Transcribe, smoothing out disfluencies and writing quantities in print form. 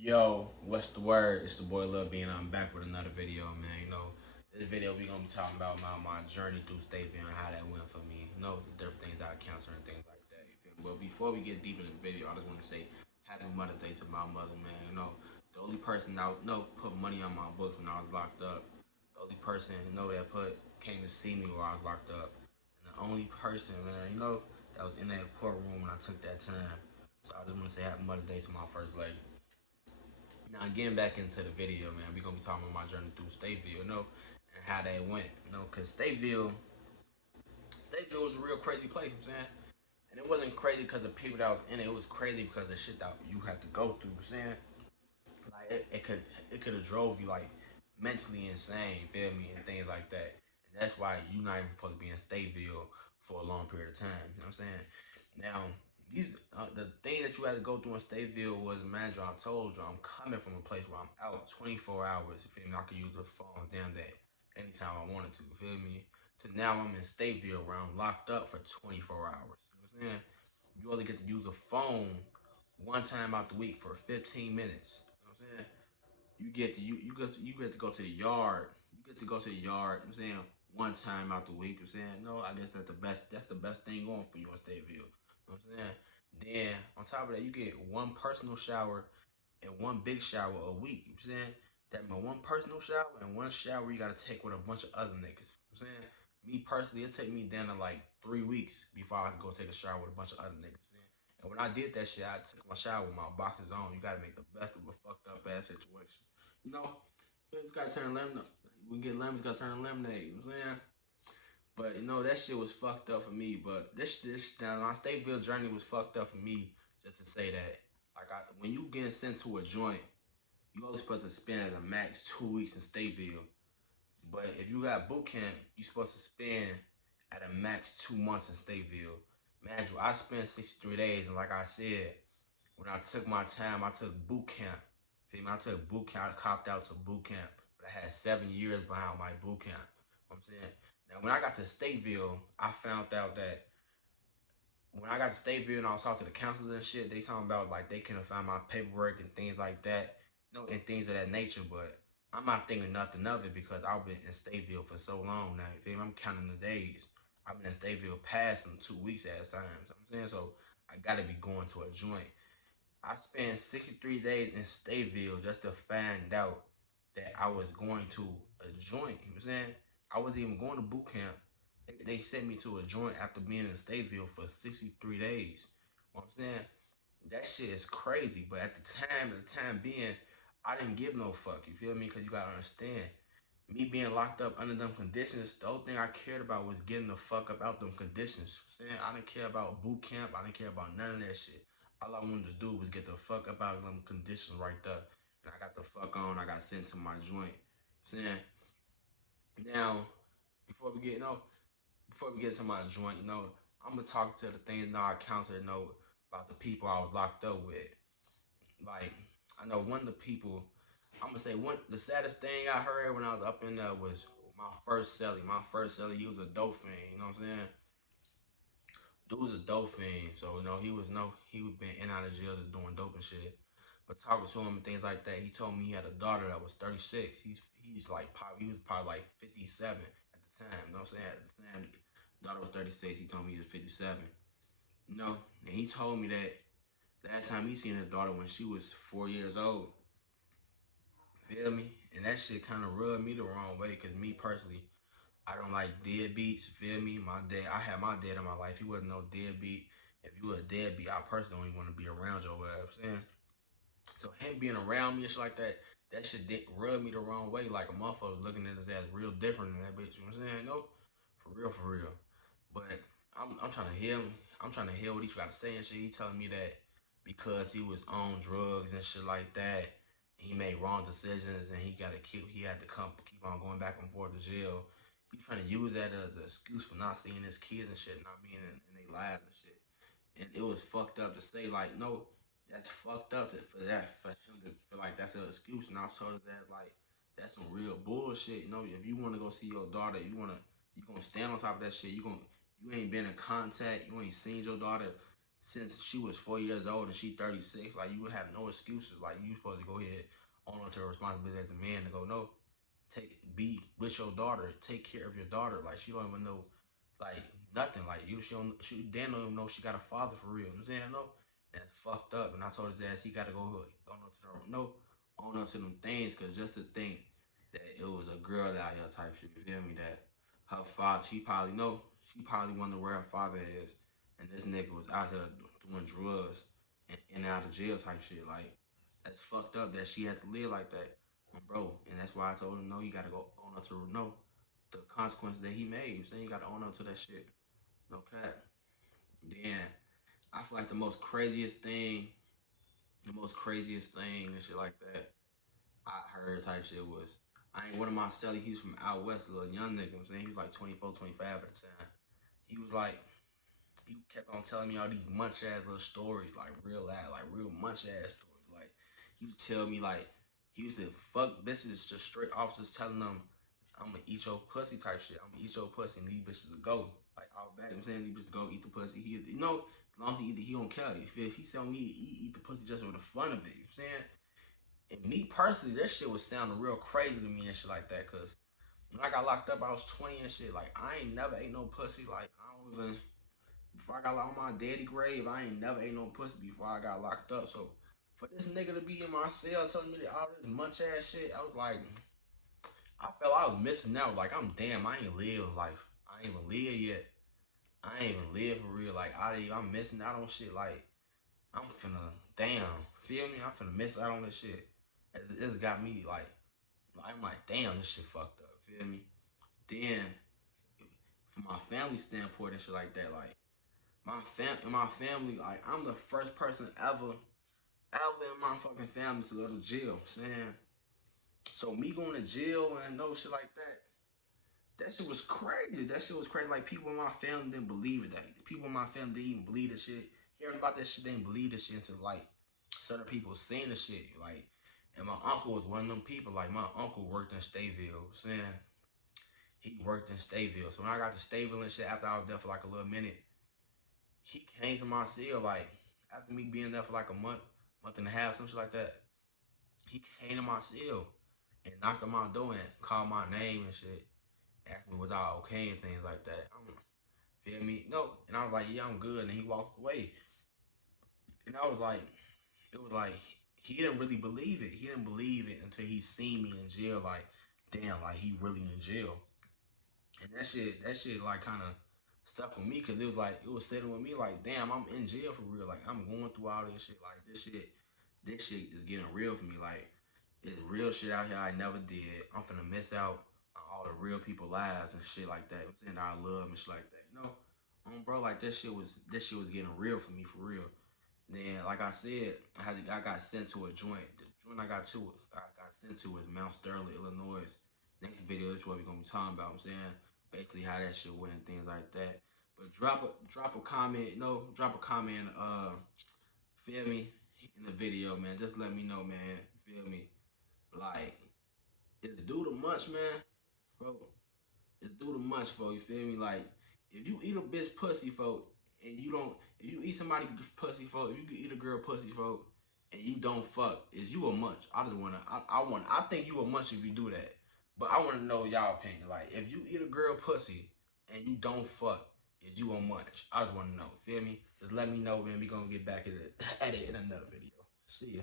Yo, what's the word? It's the boy Love Bean. I'm back with another video, man. This video we gonna be talking about my journey through Stateville and how that went for me. The different things I encountered and things like that. You feel me? But before we get deep in the video, I just want to say Happy Mother's Day to my mother, man. The only person I put money on my books when I was locked up. The only person that put came to see me while I was locked up. And the only person, man, that was in that courtroom when I took that time. So I just want to say Happy Mother's Day to my first lady. Now getting back into the video, man, we gonna be talking about my journey through Stateville, and how that went, cause Stateville was a real crazy place, you know what I'm saying? And it wasn't crazy because the people that was in it, it was crazy because the shit that you had to go through, you know what I'm saying? Like it could have drove you like mentally insane, feel me, and things like that. And that's why you're not even supposed to be in Stateville for a long period of time, you know what I'm saying? Now, the thing that you had to go through in Stateville was, manager, I told you, I'm coming from a place where I'm out 24 hours. You feel me? I could use the phone damn that anytime I wanted to. You feel me? So now I'm in Stateville where I'm locked up for 24 hours. You know what I'm saying? You only get to use a phone one time out the week for 15 minutes. You know what I'm saying? You get to go to the yard. You get to go to the yard. You know what I'm saying, one time out the week. You know what I'm saying, no, I guess that's the best. That's the best thing going for you in Stateville. You know what I'm saying. Then on top of that, you get one personal shower and one big shower a week. You know what I'm saying. That means one personal shower and one shower you gotta take with a bunch of other niggas. You know what I'm saying. Me personally, it take me down to like 3 weeks before I could go take a shower with a bunch of other niggas. You know what I'm saying? And when I did that shit, I took my shower with my boxes on. You gotta make the best of a fucked up ass situation. You know, it's gotta turn lemonade. We get lemons, gotta turn lemonade. You know what I'm saying? But that shit was fucked up for me. But this now my Stateville journey was fucked up for me. Just to say that, when you get sent to a joint, you only supposed to spend at a max 2 weeks in Stateville. But if you got boot camp, you supposed to spend at a max 2 months in Stateville. Man, I spent 63 days, and like I said, when I took my time, I took boot camp. Feel me? I took boot camp. I copped out to boot camp, but I had 7 years behind my boot camp. You know what I'm saying, now when I got to Stateville, I found out that when I got to Stateville and I was talking to the counselors and shit, they talking about like they couldn't find my paperwork and things like that, and things of that nature. But I'm not thinking nothing of it because I've been in Stateville for so long now. You feel me? I'm counting the days. I've been in Stateville past them 2 weeks at a time. You know what I'm saying, so I gotta be going to a joint. I spent 63 days in Stateville just to find out that I was going to a joint. You know what I'm saying? I wasn't even going to boot camp. They sent me to a joint after being in Stateville for 63 days. You know what I'm saying? That shit is crazy. But at the time being, I didn't give no fuck. You feel me? Because you gotta understand, me being locked up under them conditions, the only thing I cared about was getting the fuck up out them conditions. Saying I didn't care about boot camp. I didn't care about none of that shit. All I wanted to do was get the fuck up out of them conditions right there. And I got the fuck on. I got sent to my joint. Saying now, before we get before we get to my joint, I'm gonna talk to the things I encountered, about the people I was locked up with. Like, I know one of the people, I'm gonna say one the saddest thing I heard when I was up in there was my first cellie. My first cellie, he was a dope fiend. You know what I'm saying? Dude was a dope fiend. So he was been in and out of jail just doing dope and shit. But talking to him and things like that, he told me he had a daughter that was 36. He was probably like 57 at the time. You know what I'm saying? At the time, daughter was 36. He told me he was 57. And he told me that last time he seen his daughter when she was 4 years old. Feel me? And that shit kind of rubbed me the wrong way, cause me personally, I don't like deadbeats. Feel me? My dad, I had my dad in my life. He wasn't no deadbeat. If you were a deadbeat, I personally don't even want to be around your ass. You know what I'm saying? So him being around me and shit like that shit did rub me the wrong way. Like a motherfucker looking at his ass real different than that bitch. You know what I'm saying? No, for real, for real. But I'm trying to hear him. I'm trying to hear what he got to say and shit. He telling me that because he was on drugs and shit like that, he made wrong decisions and he had to keep on going back and forth to jail. He's trying to use that as an excuse for not seeing his kids and shit, not being in their lives and shit. And it was fucked up to say, like, no, that's fucked up for him to feel like that's an excuse. And I told her that, like, that's some real bullshit. If you want to go see your daughter, you gonna stand on top of that shit. You ain't been in contact. You ain't seen your daughter. since she was 4 years old and she 36. Like you would have no excuses. Like you supposed to go ahead on to her responsibility as a man to go no, be with your daughter, take care of your daughter. Like she don't even know, like nothing. Like she Dan don't even know she got a father for real. You know what I'm saying? No, that's fucked up. And I told his ass he got to go on up to them things, cause just to think that it was a girl out here type shit. You feel me? That her father, she probably wonder where her father is, and this nigga was out here doing drugs and in and out of jail type shit. Like that's fucked up that she had to live like that, bro. And that's why I told him no, he got to go own up to the consequences that he made. You saying he got to own up to that shit. No cap. Then I feel like the most craziest thing and shit like that I heard type shit was I ain't one of my celly. He was from out west, a little young nigga. You know what I'm saying he was like 24, 25 at the time. He was like he kept on telling me all these munch ass little stories, like real munch ass stories. Like he would tell me like he used to fuck bitches, just straight officers telling them I'm gonna eat your pussy type shit. I'm gonna eat your pussy and these bitches will go. Like all back, you know what I'm saying these bitches go eat the pussy. As long as he eat it, he don't care. If he tell me eat the pussy just for the fun of it, you know what I'm saying? And me personally, that shit was sounding real crazy to me and shit like that. Cause when I got locked up, I was 20 and shit. Like I ain't never ate no pussy. Like I don't even before I got locked on my daddy grave, I ain't never ate no pussy before I got locked up. So for this nigga to be in my cell telling me that all this munch ass shit, I was like, I felt I was missing out. Like I'm damn, I ain't live life. I ain't even live yet. I ain't even live for real. Like I'm missing out on shit. Like I'm finna damn, feel me? I'm finna miss out on this shit. This got me like I'm like damn, this shit fucked up. Feel me? Then from my family standpoint and shit like that, like my family, like I'm the first person ever in my fucking family to go to jail. Saying so me going to jail and no shit like that. That shit was crazy. That shit was crazy. Like people in my family didn't believe it. Like people in my family didn't even believe this shit. Hearing about that shit, they didn't believe this shit until like certain people seen the shit. Like, and my uncle was one of them people. Like my uncle worked in Stateville. Saying he worked in Stateville. So when I got to Stateville and shit, after I was there for like a little minute, he came to my cell like after me being there for like a month and a half, some shit like that. He came to my cell and knocked on my door and called my name and shit. Asked me was I okay and things like that. Feel me? No. And I was like, yeah, I'm good. And he walked away. And I was like, it was like he didn't really believe it. He didn't believe it until he seen me in jail. Like, damn, like he really in jail. And that shit like kind of stuck with me because it was sitting with me like, damn, I'm in jail for real. Like I'm going through all this shit. Like this shit is getting real for me. Like it's real shit out here I never did. I'm finna miss out on all the real people lives and shit like that. And I love and shit like that. Bro, like this shit was getting real for me for real. Then, like I said, I got sent to a joint. The joint I got sent to is Mount Sterling, Illinois. Next video is what we're gonna be talking about. I'm saying basically how that shit went and things like that. But drop a comment, drop a comment. Feel me in the video, man. Just let me know, man. Feel me, like it's due to much, man, bro. It's due to much, folks. You feel me? Like, if you eat a bitch pussy, folk, and you don't, if you eat somebody pussy, folk, if you can eat a girl pussy, folk, and you don't fuck, is you a munch? I think you a munch if you do that. But I wanna know y'all opinion. Like, if you eat a girl pussy and you don't fuck, is you a munch? I just wanna know. Feel me? Just let me know, man. We gonna get back at it in another video. See ya.